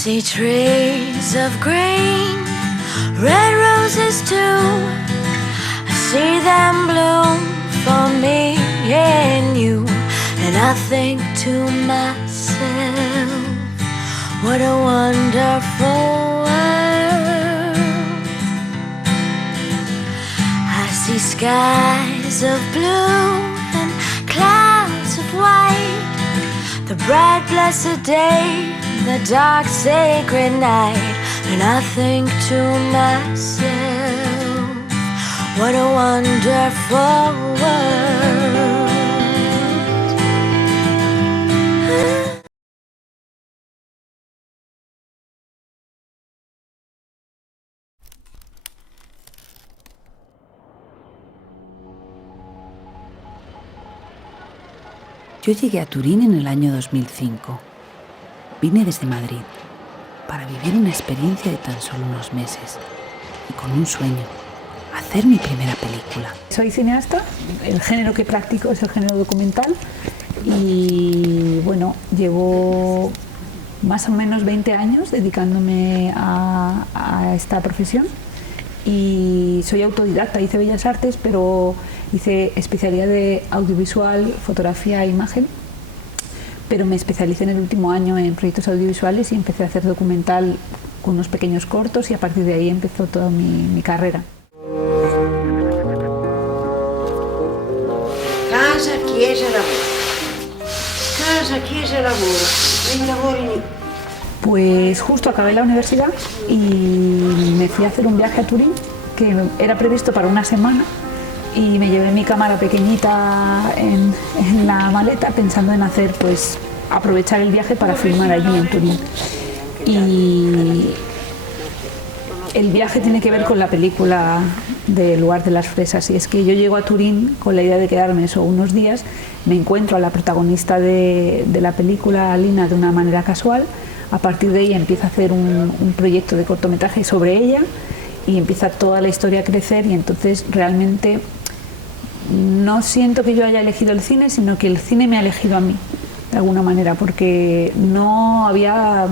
see trees of green, red roses too. I see them bloom for me and you. And I think to myself, what a wonderful world. I see skies of blue and clouds of white, the bright blessed day, the dark sacred night. And I think to myself, what a wonderful world. Yo llegué a Turín en el año 2005. Vine desde Madrid para vivir una experiencia de tan solo unos meses y con un sueño: hacer mi primera película. Soy cineasta, el género que practico es el género documental y bueno, llevo más o menos 20 años dedicándome a esta profesión y soy autodidacta. Hice Bellas Artes, pero hice especialidad de audiovisual, fotografía e imagen, pero me especialicé en el último año en proyectos audiovisuales y empecé a hacer documental con unos pequeños cortos y a partir de ahí empezó toda mi carrera. Casa, chiesa, lavoro. Casa, chiesa, lavoro. E lavori. Pues justo acabé la universidad y me fui a hacer un viaje a Turín que era previsto para una semana y me llevé mi cámara pequeñita en la maleta pensando en hacer, pues, aprovechar el viaje para filmar allí en Turín. Y el viaje tiene que ver con la película del lugar de las fresas, y es que yo llego a Turín con la idea de quedarme eso unos días, me encuentro a la protagonista de la película, Lina, de una manera casual. A partir de ahí empiezo a hacer un proyecto de cortometraje sobre ella y empieza toda la historia a crecer, y entonces realmente no siento que yo haya elegido el cine, sino que el cine me ha elegido a mí, de alguna manera, porque no había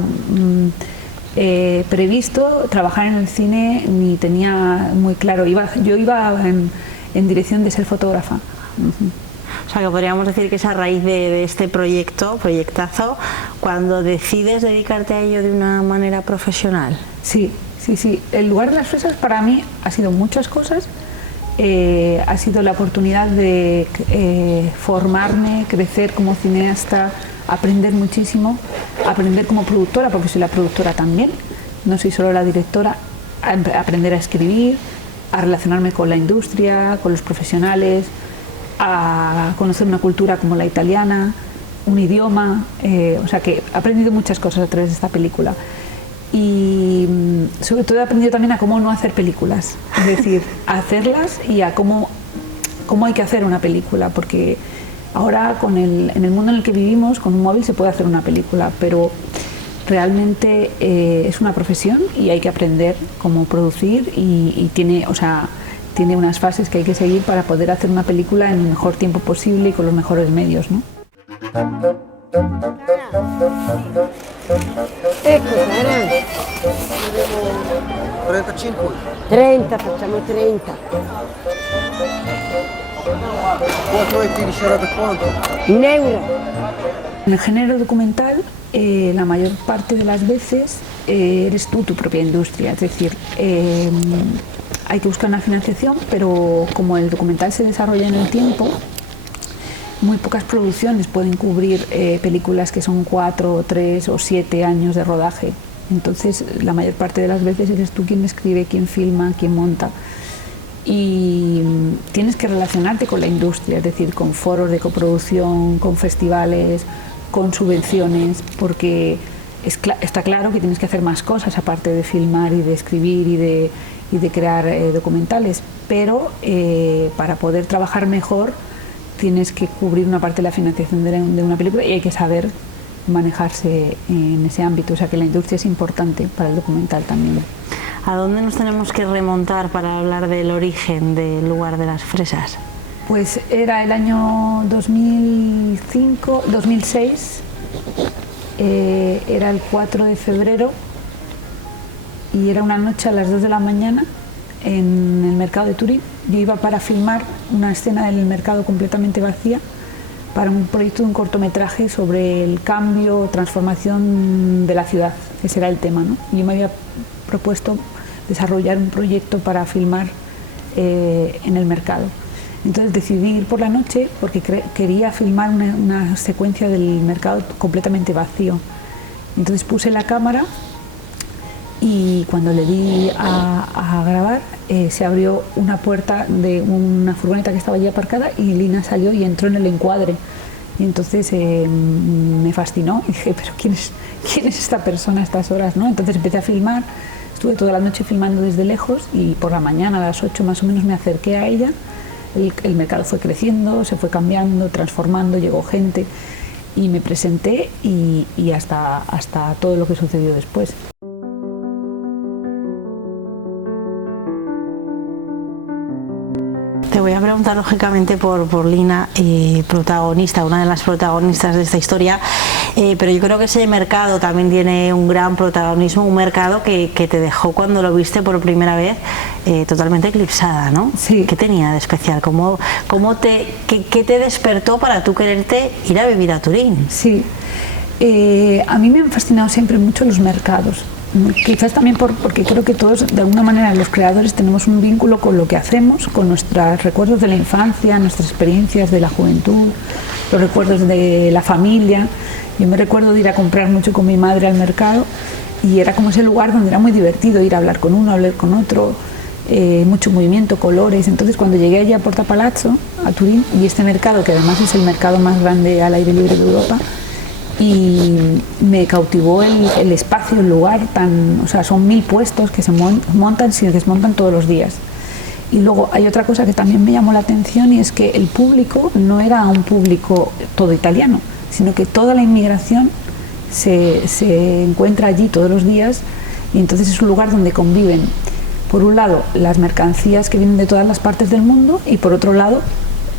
previsto trabajar en el cine ni tenía muy claro. Yo iba en dirección de ser fotógrafa. O sea, que podríamos decir que es a raíz de este proyectazo, cuando decides dedicarte a ello de una manera profesional. Sí. El lugar de las fresas para mí ha sido muchas cosas. Ha sido la oportunidad de formarme, crecer como cineasta, aprender muchísimo, aprender como productora, porque soy la productora también, no soy solo la directora, aprender a escribir, a relacionarme con la industria, con los profesionales, a conocer una cultura como la italiana, un idioma, o sea que he aprendido muchas cosas a través de esta película. Y sobre todo he aprendido también a cómo no hacer películas, es decir, a hacerlas y a cómo hay que hacer una película, porque ahora en el mundo en el que vivimos, con un móvil se puede hacer una película, pero realmente es una profesión y hay que aprender cómo producir y tiene unas fases que hay que seguir para poder hacer una película en el mejor tiempo posible y con los mejores medios, ¿no? Ecco, 35. 30, facciamo 30. 4 etti di sciarate quanto? In euro. En el género documental, la mayor parte de las veces eres tú tu propia industria, es decir, hay que buscar una financiación, pero como el documental se desarrolla en el tiempo, muy pocas producciones pueden cubrir películas que son 4, 3 o 7 años de rodaje. Entonces, la mayor parte de las veces eres tú quien escribe, quien filma, quien monta. Y tienes que relacionarte con la industria, es decir, con foros de coproducción, con festivales, con subvenciones, porque está claro que tienes que hacer más cosas aparte de filmar y de escribir y de crear documentales, pero para poder trabajar mejor tienes que cubrir una parte de la financiación de una película y hay que saber manejarse en ese ámbito, o sea que la industria es importante para el documental también. ¿A dónde nos tenemos que remontar para hablar del origen del lugar de las fresas? Pues era el año 2006, era el 4 de febrero y era una noche a las 2 de la mañana en el mercado de Turín. Yo iba para filmar una escena del mercado completamente vacía para un proyecto de un cortometraje sobre el cambio, transformación de la ciudad, ese era el tema, ¿no? Yo me había propuesto desarrollar un proyecto para filmar en el mercado. Entonces decidí ir por la noche porque quería filmar una secuencia del mercado completamente vacío. Entonces puse la cámara y cuando le di a grabar se abrió una puerta de una furgoneta que estaba allí aparcada y Lina salió y entró en el encuadre. Y entonces me fascinó y dije, pero ¿quién es esta persona a estas horas, ¿no? Entonces empecé a filmar, estuve toda la noche filmando desde lejos y por la mañana a las 8 más o menos me acerqué a ella. El mercado fue creciendo, se fue cambiando, transformando, llegó gente y me presenté y hasta todo lo que sucedió después. Te voy a preguntar lógicamente por Lina, protagonista, una de las protagonistas de esta historia, pero yo creo que ese mercado también tiene un gran protagonismo, un mercado que te dejó cuando lo viste por primera vez totalmente eclipsada, ¿no? Sí. ¿Qué tenía de especial? ¿Qué te despertó para tú quererte ir a vivir a Turín? Sí, a mí me han fascinado siempre mucho los mercados. Quizás también porque creo que todos, de alguna manera, los creadores tenemos un vínculo con lo que hacemos, con nuestros recuerdos de la infancia, nuestras experiencias de la juventud, los recuerdos de la familia. Yo me recuerdo de ir a comprar mucho con mi madre al mercado y era como ese lugar donde era muy divertido ir a hablar con uno, a hablar con otro, mucho movimiento, colores. Entonces cuando llegué allí a Porta Palazzo, a Turín, y este mercado, que además es el mercado más grande al aire libre de Europa, y me cautivó el espacio, el lugar, o sea, son 1000 puestos que se montan, se desmontan todos los días. Y luego hay otra cosa que también me llamó la atención y es que el público no era un público todo italiano, sino que toda la inmigración se encuentra allí todos los días y entonces es un lugar donde conviven, por un lado, las mercancías que vienen de todas las partes del mundo y por otro lado,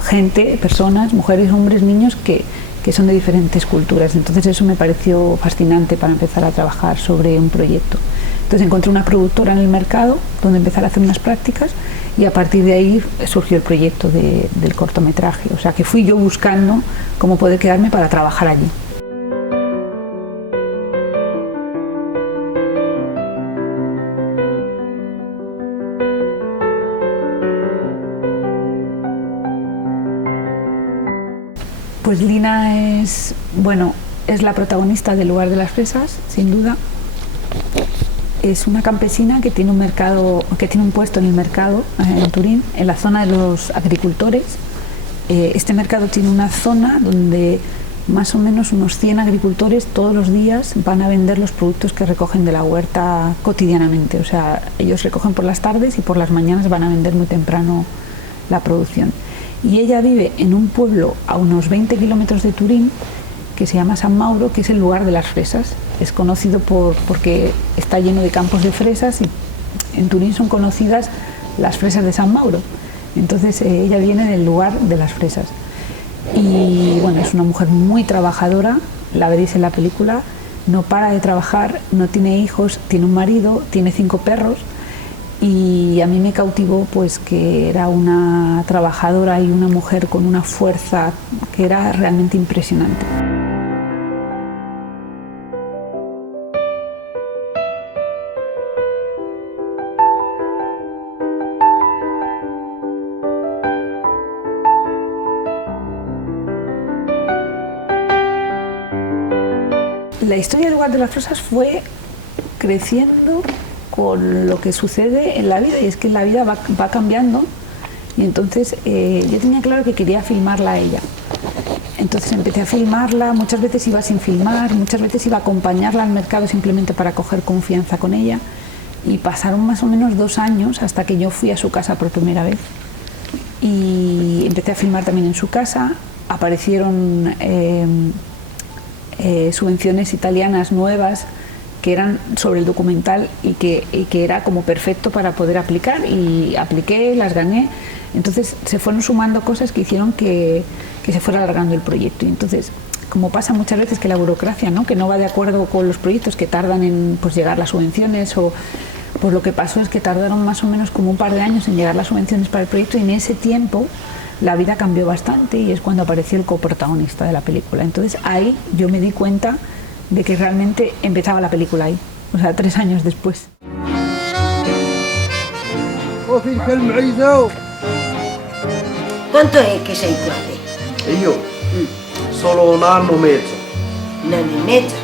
gente, personas, mujeres, hombres, niños que son de diferentes culturas. Entonces eso me pareció fascinante para empezar a trabajar sobre un proyecto. Entonces encontré una productora en el mercado donde empezar a hacer unas prácticas y a partir de ahí surgió el proyecto del cortometraje. O sea que fui yo buscando cómo poder quedarme para trabajar allí. Pues Lina es la protagonista del Lugar de las Fresas, sin duda. Es una campesina que tiene un puesto en el mercado en Turín, en la zona de los agricultores. Este mercado tiene una zona donde más o menos unos 100 agricultores todos los días van a vender los productos que recogen de la huerta cotidianamente. O sea, ellos recogen por las tardes y por las mañanas van a vender muy temprano la producción. Y ella vive en un pueblo a unos 20 kilómetros de Turín que se llama San Mauro, que es el lugar de las fresas. Es conocido porque está lleno de campos de fresas y en Turín son conocidas las fresas de San Mauro. Entonces ella viene del lugar de las fresas. Y bueno, es una mujer muy trabajadora, la veréis en la película, no para de trabajar, no tiene hijos, tiene un marido, tiene 5 perros. Y a mí me cautivó pues que era una trabajadora y una mujer con una fuerza que era realmente impresionante. La historia del Lugar de las Fresas fue creciendo con lo que sucede en la vida, y es que la vida va cambiando y entonces yo tenía claro que quería filmarla a ella. Entonces empecé a filmarla, muchas veces iba sin filmar, muchas veces iba a acompañarla al mercado simplemente para coger confianza con ella y pasaron más o menos 2 años hasta que yo fui a su casa por primera vez y empecé a filmar también en su casa. Aparecieron subvenciones italianas nuevas que eran sobre el documental y que era como perfecto para poder aplicar, y apliqué, las gané. Entonces se fueron sumando cosas que hicieron que se fuera alargando el proyecto, y entonces como pasa muchas veces que la burocracia, ¿no? Que no va de acuerdo con los proyectos, que tardan en pues, llegar las subvenciones o pues lo que pasó es que tardaron más o menos como un par de años en llegar las subvenciones para el proyecto y en ese tiempo la vida cambió bastante y es cuando apareció el coprotagonista de la película. Entonces ahí yo me di cuenta de que realmente empezaba la película ahí, o sea, 3 años después. Quanto è che sei qua te? E io? Solo un anno e mezzo. Un anno e mezzo?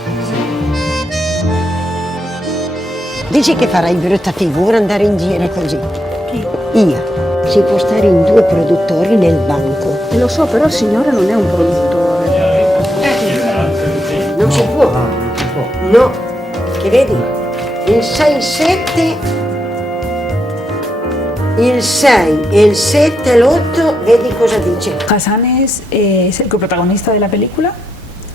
Dici che farai brutta figura andare in giro così? Chi? Io. Si può stare in 2 produttori nel banco. Lo so, però il signore non è un produttore. Non si può? No. Che vedi? Il 6-7, il 6 e il 7 e l'8, vedi cosa dice. Hassan es el coprotagonista de la película.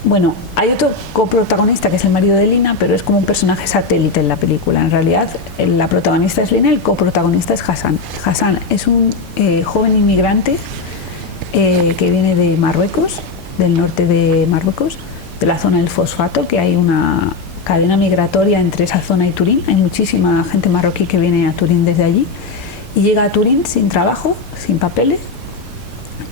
Bueno, hay otro coprotagonista que es el marido de Lina, pero es como un personaje satélite en la película. En realidad, la protagonista es Lina y el coprotagonista es Hassan. Hassan es un joven inmigrante que viene de Marruecos, del norte de Marruecos, de la zona del fosfato, que hay una cadena migratoria entre esa zona y Turín. Hay muchísima gente marroquí que viene a Turín desde allí y llega a Turín sin trabajo, sin papeles.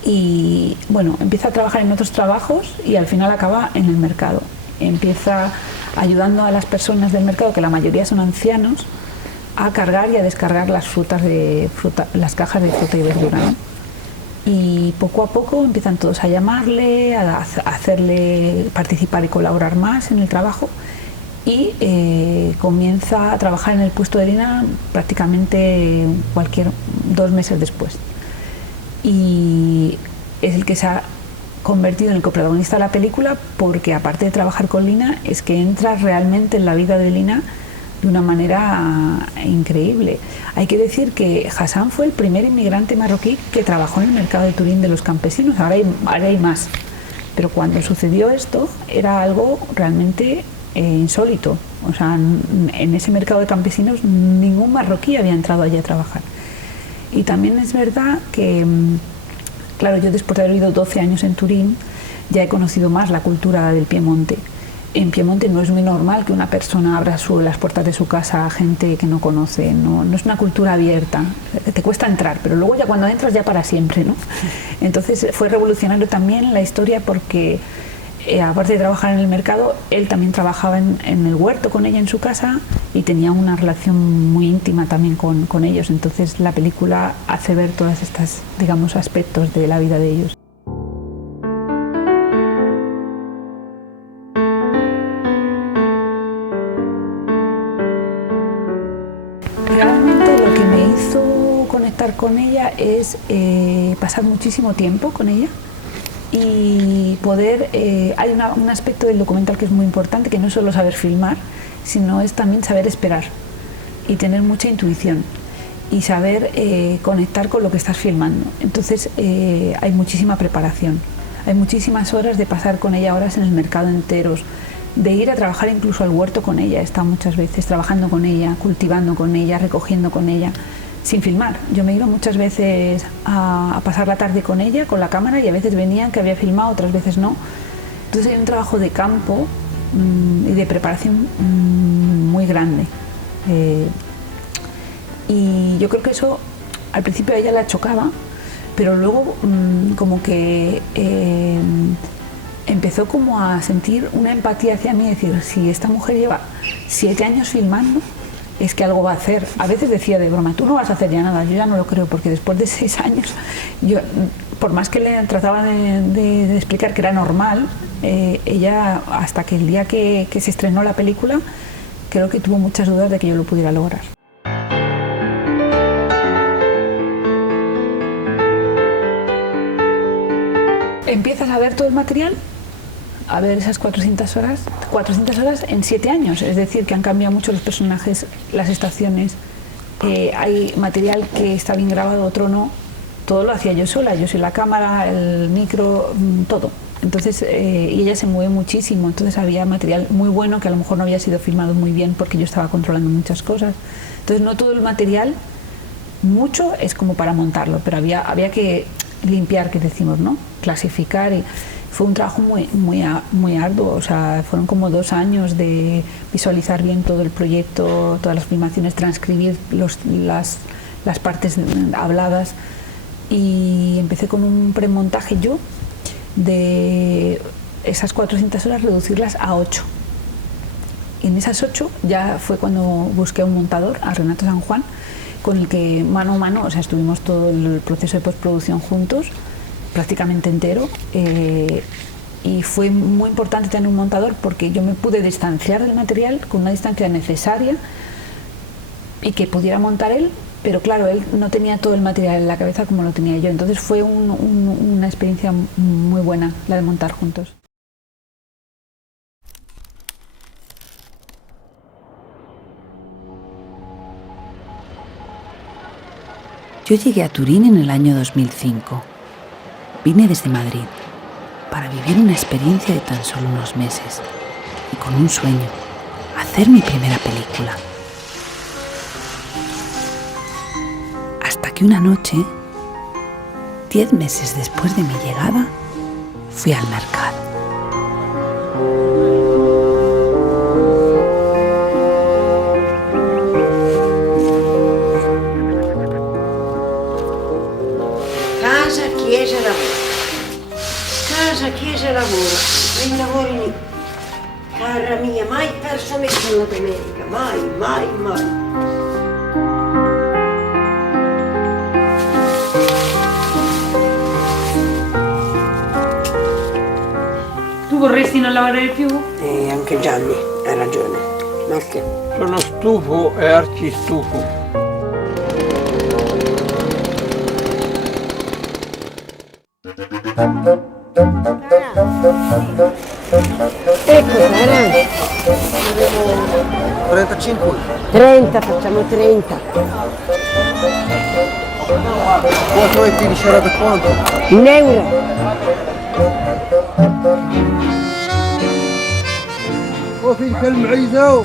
Y bueno, empieza a trabajar en otros trabajos y al final acaba en el mercado. Empieza ayudando a las personas del mercado, que la mayoría son ancianos, a cargar y a descargar las las cajas de fruta y verdura, ¿no? Y poco a poco empiezan todos a llamarle, a hacerle participar y colaborar más en el trabajo y comienza a trabajar en el puesto de Lina prácticamente 2 meses después. Y es el que se ha convertido en el coprotagonista de la película porque aparte de trabajar con Lina es que entra realmente en la vida de Lina de una manera increíble. Hay que decir que Hassan fue el primer inmigrante marroquí que trabajó en el mercado de Turín de los campesinos. Ahora hay más, pero cuando sucedió esto era algo realmente insólito. O sea, en ese mercado de campesinos ningún marroquí había entrado allí a trabajar. Y también es verdad que, claro, yo después de haber vivido 12 años en Turín, ya he conocido más la cultura del Piemonte. En Piemonte no es muy normal que una persona abra las puertas de su casa a gente que no conoce, no es una cultura abierta, te cuesta entrar, pero luego ya cuando entras ya para siempre, ¿no? Entonces fue revolucionario también la historia porque aparte de trabajar en el mercado, él también trabajaba en el huerto con ella en su casa y tenía una relación muy íntima también con ellos. Entonces la película hace ver todas estas, digamos, aspectos de la vida de ellos. Realmente lo que me hizo conectar con ella es pasar muchísimo tiempo con ella. Y poder, hay un aspecto del documental que es muy importante, que no es solo saber filmar, sino es también saber esperar y tener mucha intuición y saber conectar con lo que estás filmando. Entonces hay muchísima preparación, hay muchísimas horas de pasar con ella, horas en el mercado enteros, de ir a trabajar incluso al huerto con ella. He estado muchas veces trabajando con ella, cultivando con ella, recogiendo con ella, sin filmar. Yo me iba muchas veces a pasar la tarde con ella, con la cámara, y a veces venían que había filmado, otras veces no. Entonces hay un trabajo de campo y de preparación muy grande. Y yo creo que eso al principio a ella la chocaba, pero luego como que empezó como a sentir una empatía hacia mí, decir, si esta mujer lleva 7 años filmando, es que algo va a hacer. A veces decía de broma, tú no vas a hacer ya nada. Yo ya no lo creo, porque después de 6 años, yo, por más que le trataba de explicar que era normal, ella, hasta que el día que se estrenó la película, creo que tuvo muchas dudas de que yo lo pudiera lograr. Empiezas a ver todo el material, a ver esas 400 horas en 7 años, es decir, que han cambiado mucho los personajes, las estaciones, hay material que está bien grabado, otro no, todo lo hacía yo sola, yo soy la cámara, el micro, todo. Entonces, y ella se mueve muchísimo, entonces había material muy bueno que a lo mejor no había sido filmado muy bien porque yo estaba controlando muchas cosas. Entonces no todo el material, mucho es como para montarlo, pero había que limpiar, que decimos, ¿no? Clasificar fue un trabajo muy arduo, o sea, fueron como 2 años de visualizar bien todo el proyecto, todas las filmaciones, transcribir las partes habladas, y empecé con un premontaje yo de esas 400 horas reducirlas a 8. Y en esas 8 ya fue cuando busqué a un montador, a Renato San Juan, con el que mano a mano, o sea, estuvimos todo el proceso de postproducción juntos, prácticamente entero, y fue muy importante tener un montador porque yo me pude distanciar del material con una distancia necesaria y que pudiera montar él, pero claro, él no tenía todo el material en la cabeza como lo tenía yo, entonces fue una experiencia muy buena la de montar juntos. Yo llegué a Turín en el año 2005. Vine desde Madrid para vivir una experiencia de tan solo unos meses y con un sueño, hacer mi primera película. Hasta que una noche, 10 meses después de mi llegada, fui al mercado. Casa, chiesa, lavoro. Casa, chiesa, lavoro. E lavori lì. Cara mia, mai perso messa la domenica. Mai, mai, mai. Tu vorresti non lavorare più? E anche Gianni ha ragione. Ma che? Sono stufo e arcistufo. Ecco, cara. 35. 30, facciamo 30. Quanto è ti sarebbe quanto? €1. وفي الكلم عيزة.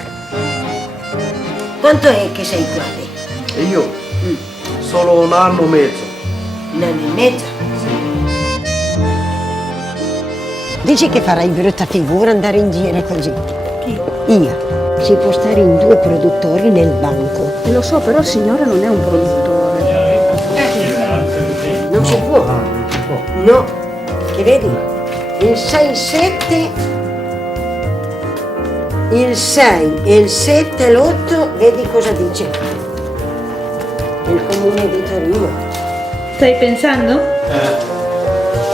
Quanto è che sei qua te? E io? Solo un anno e mezzo. 1 anno e mezzo? Dici che farai brutta figura andare in giro così? Chi? Io. Si può stare in 2 produttori nel banco. Lo so, però il signore non è un produttore. Non si può. No. Che vedi? Il 6-7, il 6 e il 7 e l'8, vedi cosa dice? Il comune di Torino. ¿Stai pensando?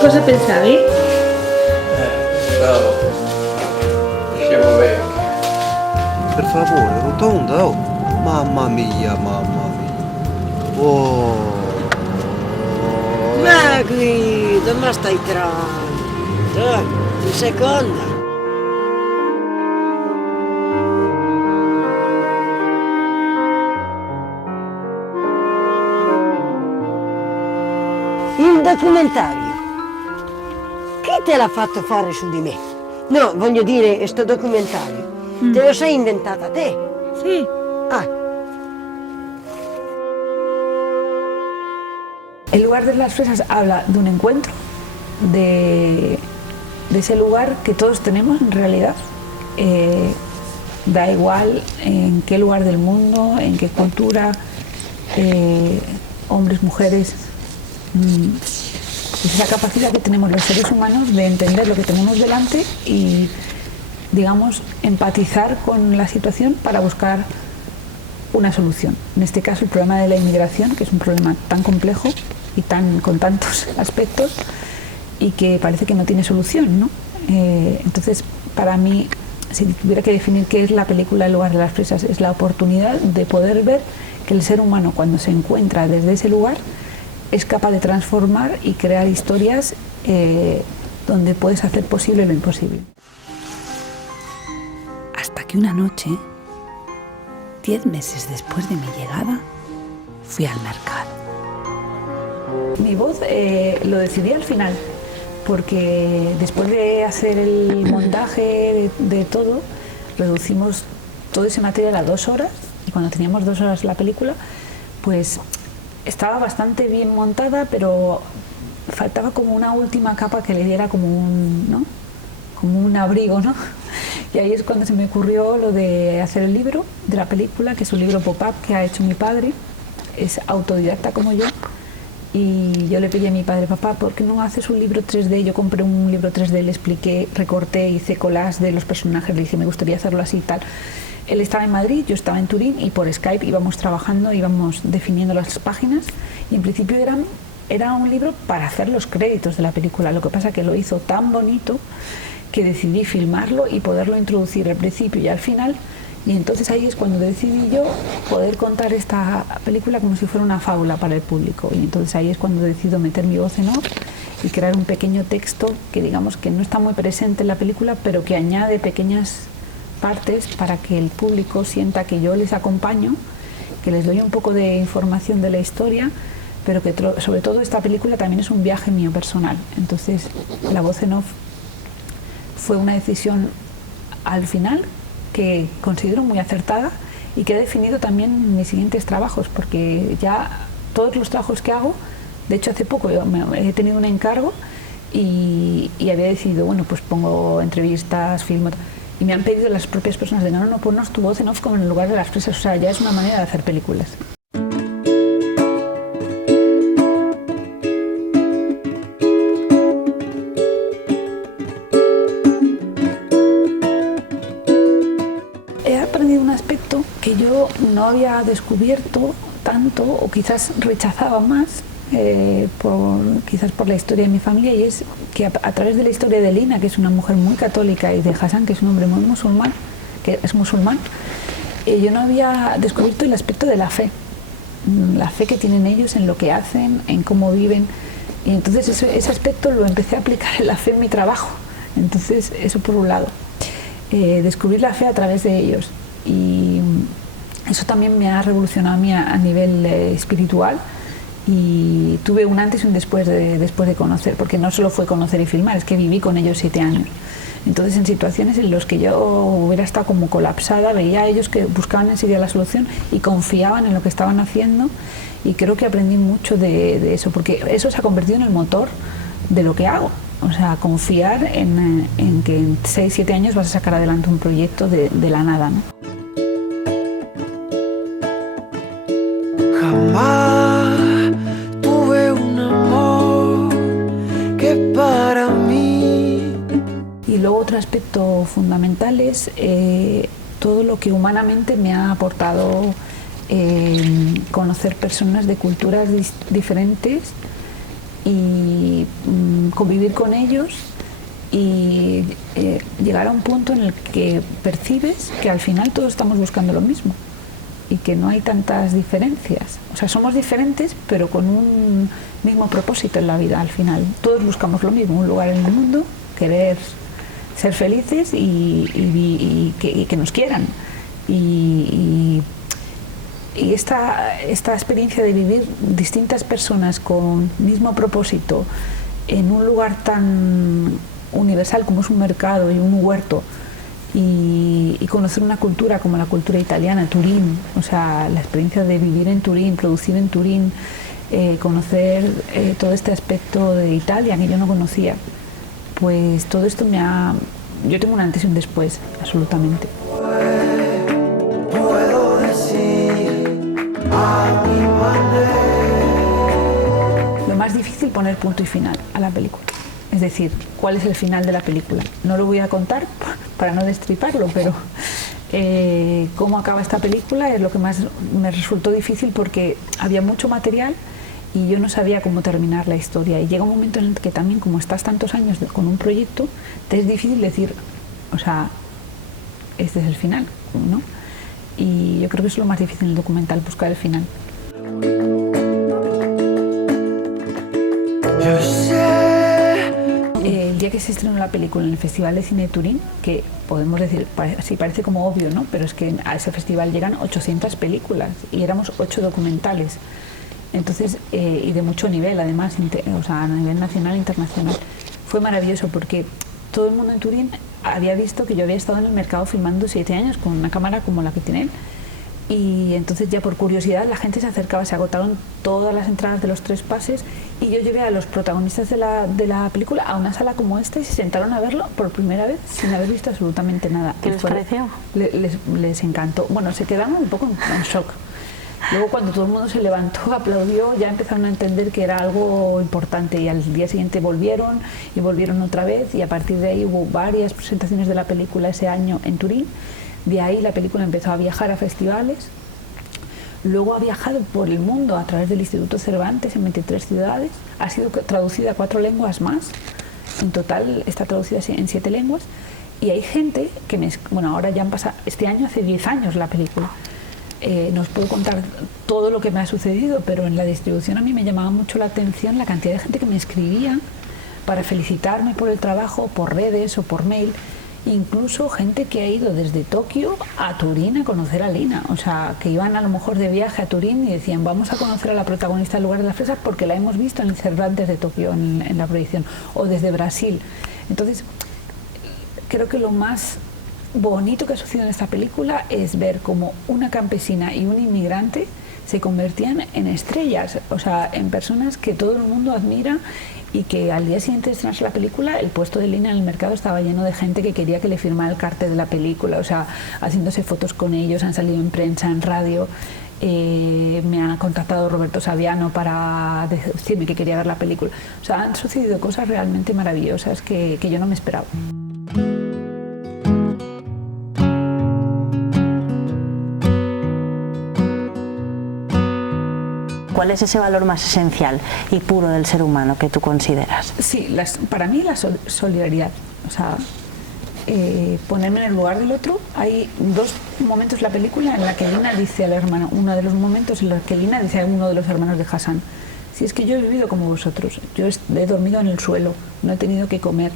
Cosa pensavi? Bravo. Siamo bene. Per favore, rotonda, oh. Mamma mia, mamma mia. Oh. Ma Guido, ma stai tranquillo. In seconda. Il documentario. Chi te l'ha fatto fare su di me? No, voglio dire, sto documentario. Te lo sei inventata te? Sì. Ah, El lugar de las fresas habla de un encuentro, de ese lugar que todos tenemos en realidad. Da igual en qué lugar del mundo, en qué cultura, hombres, mujeres. Es esa capacidad que tenemos los seres humanos de entender lo que tenemos delante y, digamos, empatizar con la situación para buscar una solución. En este caso, el problema de la inmigración, que es un problema tan complejo y con tantos aspectos y que parece que no tiene solución, ¿no? Entonces, para mí, si tuviera que definir qué es la película El lugar de las fresas, es la oportunidad de poder ver que el ser humano, cuando se encuentra desde ese lugar, es capaz de transformar y crear historias donde puedes hacer posible lo imposible. Hasta que una noche, 10 meses después de mi llegada, fui al mercado. Mi voz lo decidí al final, porque después de hacer el montaje de todo, reducimos todo ese material a 2 horas, y cuando teníamos 2 horas la película, pues estaba bastante bien montada, pero faltaba como una última capa que le diera como un, ¿no? Como un abrigo, ¿no? Y ahí es cuando se me ocurrió lo de hacer el libro de la película, que es un libro pop-up que ha hecho mi padre, es autodidacta como yo, y yo le pedí a mi padre, papá, ¿por qué no haces un libro 3D? Yo compré un libro 3D, le expliqué, recorté, hice collage de los personajes, le dije, me gustaría hacerlo así y tal. Él estaba en Madrid, yo estaba en Turín, y por Skype íbamos trabajando, íbamos definiendo las páginas, y en principio era un libro para hacer los créditos de la película. Lo que pasa que lo hizo tan bonito que decidí filmarlo y poderlo introducir al principio y al final, y entonces ahí es cuando decidí yo poder contar esta película como si fuera una fábula para el público, y entonces ahí es cuando decido meter mi voz en off y crear un pequeño texto que digamos que no está muy presente en la película, pero que añade pequeñas partes para que el público sienta que yo les acompaño, que les doy un poco de información de la historia, pero que sobre todo esta película también es un viaje mío personal. Entonces la voz en off fue una decisión al final que considero muy acertada y que ha definido también mis siguientes trabajos, porque ya todos los trabajos que hago, de hecho hace poco he tenido un encargo y había decidido, bueno, pues pongo entrevistas, filmo, y me han pedido las propias personas de no, ponnos tu voz en off como en el lugar de las fresas, o sea, ya es una manera de hacer películas. Que yo no había descubierto tanto, o quizás rechazaba más, quizás por la historia de mi familia, y es que a través de la historia de Lina, que es una mujer muy católica, y de Hassan, que es un hombre muy musulmán, que es musulmán, yo no había descubierto el aspecto de la fe que tienen ellos en lo que hacen, en cómo viven, y entonces ese aspecto lo empecé a aplicar en la fe en mi trabajo. Entonces eso por un lado, descubrir la fe a través de ellos. Y eso también me ha revolucionado a mí a nivel espiritual, y tuve un antes y un después de conocer, porque no solo fue conocer y filmar, es que viví con ellos 7 años. Entonces en situaciones en las que yo hubiera estado como colapsada, veía a ellos que buscaban enseguida la solución y confiaban en lo que estaban haciendo, y creo que aprendí mucho de eso, porque eso se ha convertido en el motor de lo que hago. O sea, confiar en que en 6-7 años vas a sacar adelante un proyecto de la nada, ¿no? Jamás tuve un amor que para mí. Y luego otro aspecto fundamental es todo lo que humanamente me ha aportado conocer personas de culturas diferentes y convivir con ellos y llegar a un punto en el que percibes que al final todos estamos buscando lo mismo y que no hay tantas diferencias. O sea, somos diferentes pero con un mismo propósito en la vida al final. Todos buscamos lo mismo, un lugar en el mundo, querer ser felices y que nos quieran. Y esta experiencia de vivir distintas personas con mismo propósito en un lugar tan universal como es un mercado y un huerto, y conocer una cultura como la cultura italiana, Turín, o sea, la experiencia de vivir en Turín, producir en Turín, conocer todo este aspecto de Italia que yo no conocía, pues todo esto yo tengo un antes y un después, absolutamente. Puedo decir a mi manera. Lo más difícil, poner punto y final a la película. Es decir, ¿cuál es el final de la película? No lo voy a contar para no destriparlo, pero cómo acaba esta película es lo que más me resultó difícil, porque había mucho material y yo no sabía cómo terminar la historia. Y llega un momento en el que también, como estás tantos años con un proyecto, te es difícil decir, o sea, este es el final, ¿no? Y yo creo que eso es lo más difícil en el documental, buscar el final. Yo sé. El día que se estrenó la película en el Festival de Cine de Turín, que podemos decir, sí, parece como obvio, ¿no? Pero es que a ese festival llegan 800 películas y éramos 8 documentales. Entonces, y de mucho nivel, además, o sea, a nivel nacional e internacional. Fue maravilloso porque todo el mundo en Turín había visto que yo había estado en el mercado filmando 7 años con una cámara como la que tiene él. Y entonces ya por curiosidad la gente se acercaba, se agotaron todas las entradas de los 3 pases Y yo llevé a los protagonistas de la película a una sala como esta y se sentaron a verlo por primera vez sin haber visto absolutamente nada. ¿Qué les pareció? Les encantó. Bueno, se quedaron un poco en shock. Luego cuando todo el mundo se levantó, aplaudió, ya empezaron a entender que era algo importante y al día siguiente volvieron y volvieron otra vez y a partir de ahí hubo varias presentaciones de la película ese año en Turín. De ahí la película empezó a viajar a festivales. Luego ha viajado por el mundo a través del Instituto Cervantes en 23 ciudades. Ha sido traducida a 4 lenguas más. En total está traducida en 7 lenguas. Y hay gente que ahora ya han pasado, este año hace 10 años la película. No os puedo contar todo lo que me ha sucedido, pero en la distribución a mí me llamaba mucho la atención la cantidad de gente que me escribía para felicitarme por el trabajo, por redes o por mail. Incluso gente que ha ido desde Tokio a Turín a conocer a Lina, o sea, que iban a lo mejor de viaje a Turín y decían vamos a conocer a la protagonista del lugar de las fresas porque la hemos visto en el Cervantes de Tokio en la proyección, o desde Brasil. Entonces, creo que lo más bonito que ha sucedido en esta película es ver cómo una campesina y un inmigrante se convertían en estrellas, o sea, en personas que todo el mundo admira y que al día siguiente de estrenarse la película el puesto de Lina en el mercado estaba lleno de gente que quería que le firmara el cartel de la película, o sea, haciéndose fotos con ellos, han salido en prensa, en radio. Me ha contactado Roberto Saviano para decirme que quería ver la película. O sea, han sucedido cosas realmente maravillosas que yo no me esperaba. ¿Cuál es ese valor más esencial y puro del ser humano que tú consideras? Sí, para mí la solidaridad, o sea, ponerme en el lugar del otro. Hay 2 momentos en la película en la que Lina dice al hermano, uno de los momentos en los que Lina dice a uno de los hermanos de Hassan, si es que yo he vivido como vosotros, yo he dormido en el suelo, no he tenido que comer,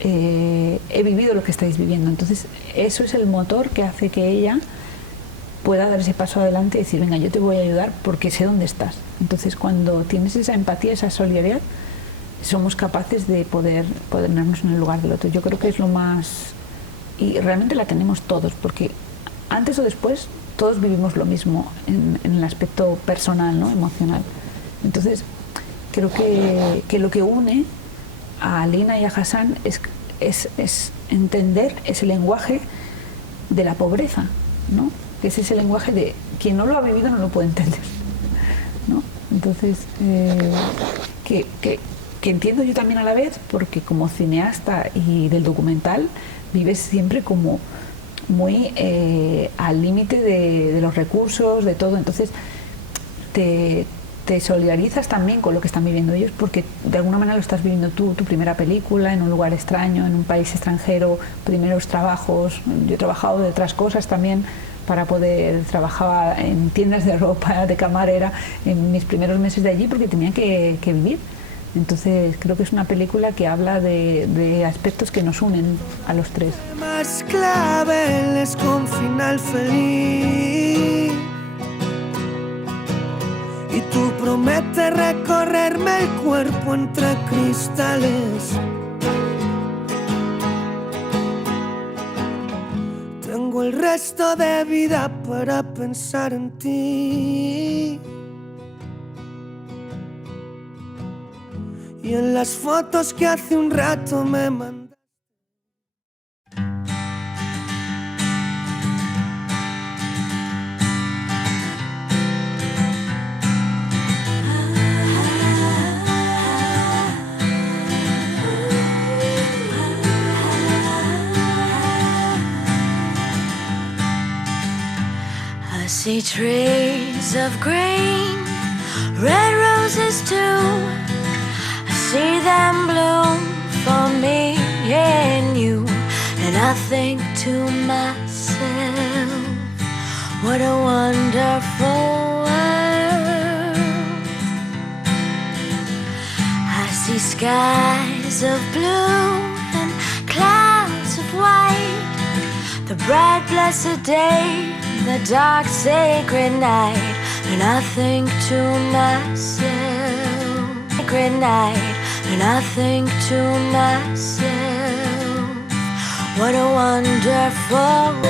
he vivido lo que estáis viviendo. Entonces eso es el motor que hace que ella pueda dar ese paso adelante y decir, venga, yo te voy a ayudar porque sé dónde estás. Entonces, cuando tienes esa empatía, esa solidaridad, somos capaces de poder ponernos en el lugar del otro. Yo creo que es lo más... Y realmente la tenemos todos, porque antes o después todos vivimos lo mismo en el aspecto personal, ¿no? Emocional. Entonces, creo que lo que une a Lina y a Hassan es entender ese lenguaje de la pobreza, ¿no? Que es ese lenguaje de quien no lo ha vivido no lo puede entender, ¿no? Entonces, que entiendo yo también a la vez, porque como cineasta y del documental vives siempre como muy al límite de los recursos, de todo. Entonces te solidarizas también con lo que están viviendo ellos, porque de alguna manera lo estás viviendo tú, tu primera película en un lugar extraño, en un país extranjero, primeros trabajos. Yo he trabajado de otras cosas también para poder, trabajaba en tiendas de ropa, de camarera, en mis primeros meses de allí porque tenía que vivir. Entonces creo que es una película que habla de aspectos que nos unen a los 3. Más claveles con final feliz. Y tú prometes recorrerme el cuerpo entre cristales. Tengo el resto de vida para pensar en ti. Y en las fotos que hace un rato me mandaste. I see trees of green, red roses too. I see them bloom for me and you. And I think to myself, what a wonderful world. I see skies of blue and clouds of white, the bright blessed day, the dark sacred night. And I think to myself, sacred night. And I think to myself, what a wonderful world.